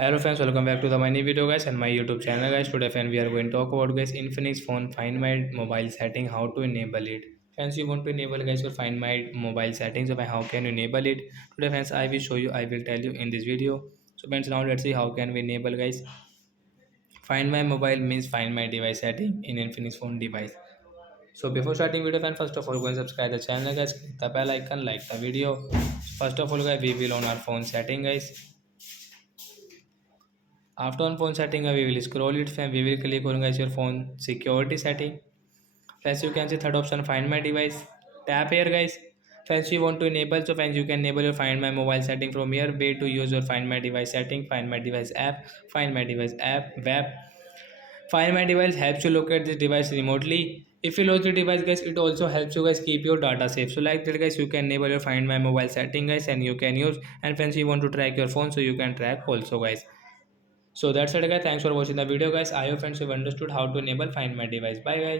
Hello friends, welcome back to my new video guys and my YouTube channel guys. Today friends we are going to talk about guys Infinix phone Find My mobile setting, how to enable it. Friends, you want to enable guys your Find My mobile settings, so how can you enable it? Today friends I will show you, I will tell you in this video. So friends, now let's see how can we enable guys Find My mobile means Find My device setting in Infinix phone device. So before starting video friends, first of all go and subscribe the channel guys, click the bell icon, like the video. First of all guys, we will on our phone setting guys. After on phone setting, we will scroll it and we will click on guys your phone security setting. First you can see third option find my device. Tap here guys. First you want to enable, so friends you can enable your find my mobile setting from here. Way to use your find my device setting, find my device app, find my device app, web. Find my device helps you locate this device remotely. If you lose the device guys, it also helps you guys keep your data safe. So like that guys, you can enable your find my mobile setting guys and you can use, and friends you want to track your phone, so you can track also guys. So that's it guys, thanks for watching the video guys. I hope friends you have understood how to enable find my device. Bye guys.